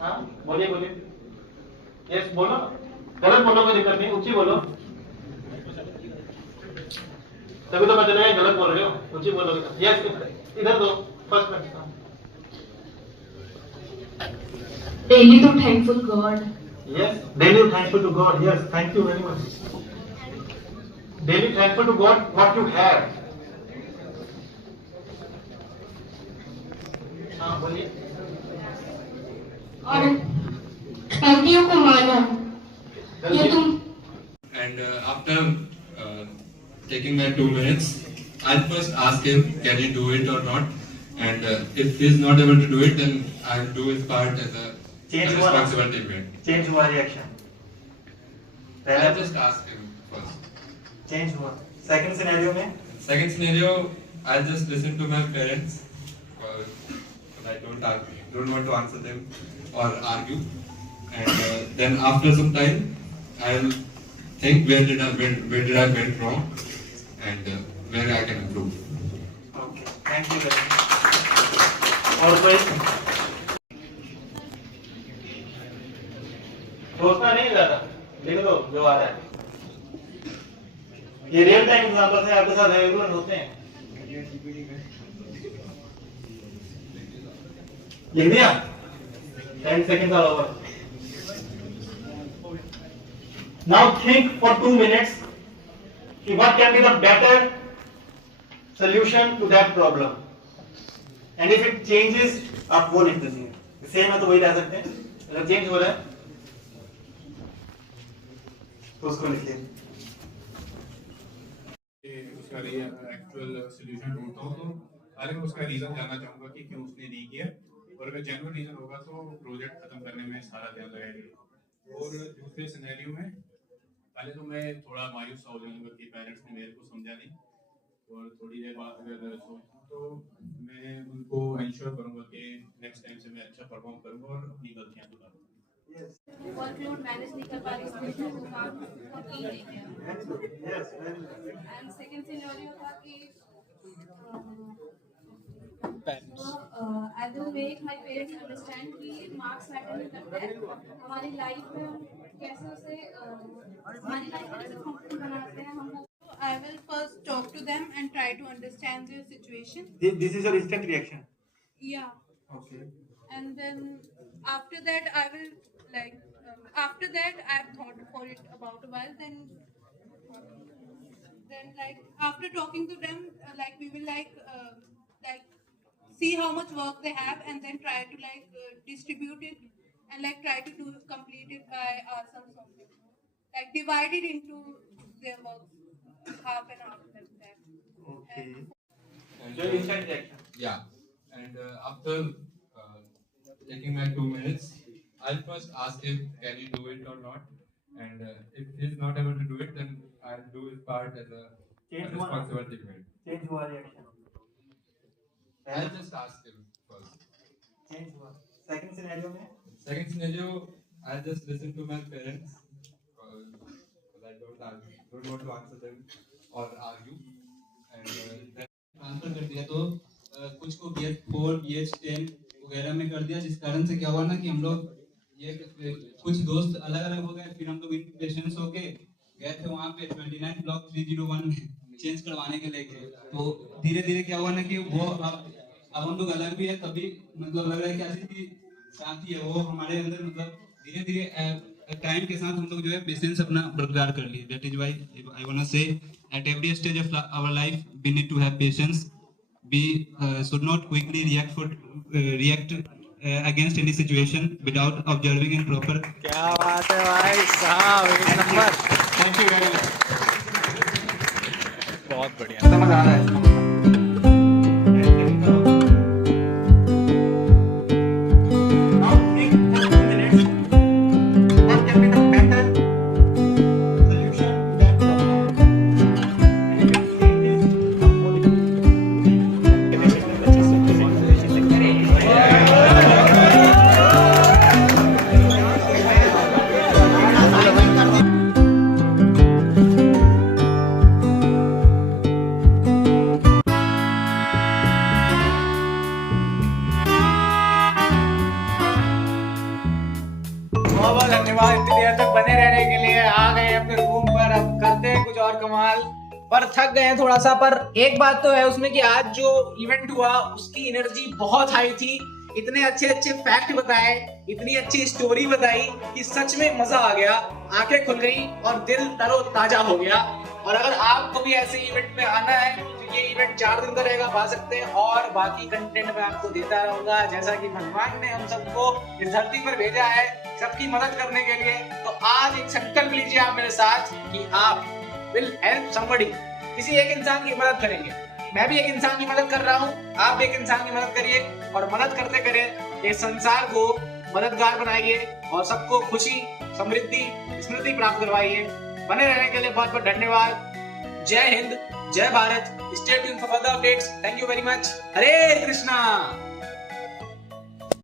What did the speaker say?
हाँ बोलिए बोलिए, यस बोलो, गलत बोलो कोई दिक्कत नहीं, ऊंची बोलो, तभी तो पता चलेगा गलत बोल रहे हो, ऊंची बोलो, यस इधर दो फर्स्ट में। Daily to thankful God. Yes, daily thankful to God. Yes, thank you very much. Daily thankful to God what you have. हाँ बोलिए। और गलतियों को मानो, ये तुम। And after taking my 2 minutes, I'll first ask him, can he do it or not? And if he's not able to do it, then I'll do his part as a responsible teammate. Change हुआ reaction. I'll just ask him first. Change हुआ. Second scenario में? Second scenario, I'll just listen to my parents. I don't want to answer them or argue. And then after some time, I'll think where did I went wrong and where I can improve. Okay, thank you very much. और कोई? सोचना नहीं ज़्यादा, लिख दो जो आ रहा है। ये रियल टाइम एग्जांपल से आपके साथ रेगुलर होते हैं। लिख दिया? 10 seconds are over. Now think for 2 minutes. What can be the better solution to that problem? And if it changes, आप वो लिख दीजिए। सेम है तो वही रह सकते हैं। अगर चेंज हो रहा है, तो उसको लिखिए। उसका एक्चुअल सोल्यूशन ढूंढता हूँ, तो पहले मैं उसका रीजन जानना चाहूंगा कि क्यों उसने नहीं किया, और अगर जेन्युइन रीजन होगा तो प्रोजेक्ट खत्म करने में सारा ध्यान लगाएंगे। और दूसरे सिनेरियो में पहले तो मैं थोड़ा मायूस हो जाऊंगा कि पेरेंट्स ने मेरे को समझा नहीं, और थोड़ी देर बाद अगर सोचूं तो मैं उनको इंश्योर करूंगा कि नेक्स्ट टाइम से मैं अच्छा परफॉर्म करूंगा और अपनी गलतियां सुधारूंगा। वर्कलोड मैनेज नहीं कर पा रही, इसलिए वो काम कंप्लीट नहीं किया। एंड सेकंड सिनेरियो था कि I will make my parents understand कि मार्क्स मैटर नहीं करते हैं, हमारी लाइफ में हम कैसे उसे हमारी लाइफ में कैसे कंफर्टेबल बनाते हैं हम। I will first talk to them and try to understand their situation. This is your instant reaction. Yeah. Okay. And then after that, I will after that I've thought for it about a while. Then like after talking to them, we will see how much work they have, and then try to distribute it and try to complete it by ourselves only. Divide it into their work, half an hour like that. Okay. And, So instant reaction. Yeah. And after taking my 2 minutes, I'll first ask him, can he do it or not? And if he's not able to do it, then I'll do his part as a responsible teammate. Change हुआ reaction. I'll just ask him first. Change हुआ. Second scenario में? Second scenario, I'll just listen to my parents. Because I don't want to answer them or argue. And then transfer कर दिया, तो कुछ को BH4 BH10 वगैरह में कर दिया, जिस कारण से क्या हुआ ना कि हम लोग ये कुछ दोस्त अलग अलग हो गए। फिर हम लोग पेशेंस होके गए थे वहाँ पे 29 ब्लॉक 301 में चेंज करवाने के लिए गए। तो धीरे धीरे क्या हुआ ना कि वो अब हम लोग अलग भी है, तभी मतलब लग रहा है कि ऐसी की साथी है वो हमारे अंदर, मतलब धीरे धीरे टाइम के साथ हम लोग जो है पेशेंस अपना बरकरार कर लिए। That is why I want to say at every stage of our life we need to have patience. We should not quickly react against any situation without observing in proper. क्या बात है भाई साहब, एक number. Thank you very much. बहुत बढ़िया, समझ आ रहा है। Now think for 2 minutes. What can be the better solution to that problem? And if it changes, what it is. बहुत बहुत धन्यवाद इतनी देर तक बने रहने के लिए। आ गए अपने रूम पर, अब करते हैं कुछ और कमाल, पर थक गए हैं थोड़ा सा। पर एक बात तो है उसमें कि आज जो इवेंट हुआ उसकी एनर्जी बहुत हाई थी। इतने अच्छे अच्छे फैक्ट बताए, इतनी अच्छी स्टोरी बताई कि सच में मजा आ गया, आंखें खुल गई और दिल तरोताजा हो गया। और अगर आपको भी ऐसे इवेंट में आना है तो ये इवेंट 4 दिन का रहेगा, आप आ सकते हैं। और बाकी कंटेंट मैं आपको देता रहूंगा, जैसा कि भगवान ने हम सबको इस धरती पर भेजा है सबकी मदद करने के लिए। तो आज एक संकल्प लीजिए आप मेरे साथ कि आप विल हेल्प समबडी, किसी एक इंसान की मदद करेंगे। मैं भी एक इंसान की मदद कर रहा हूँ, आप भी एक इंसान की मदद करिए और मदद करते करें इस संसार को मददगार बनाइए और सबको खुशी, समृद्धि, स्मृति प्राप्त करवाइए। बने रहने के लिए बहुत बहुत धन्यवाद। जय हिंद, जय Bharat. Stay tuned for further updates. Thank you very much. Hare Krishna.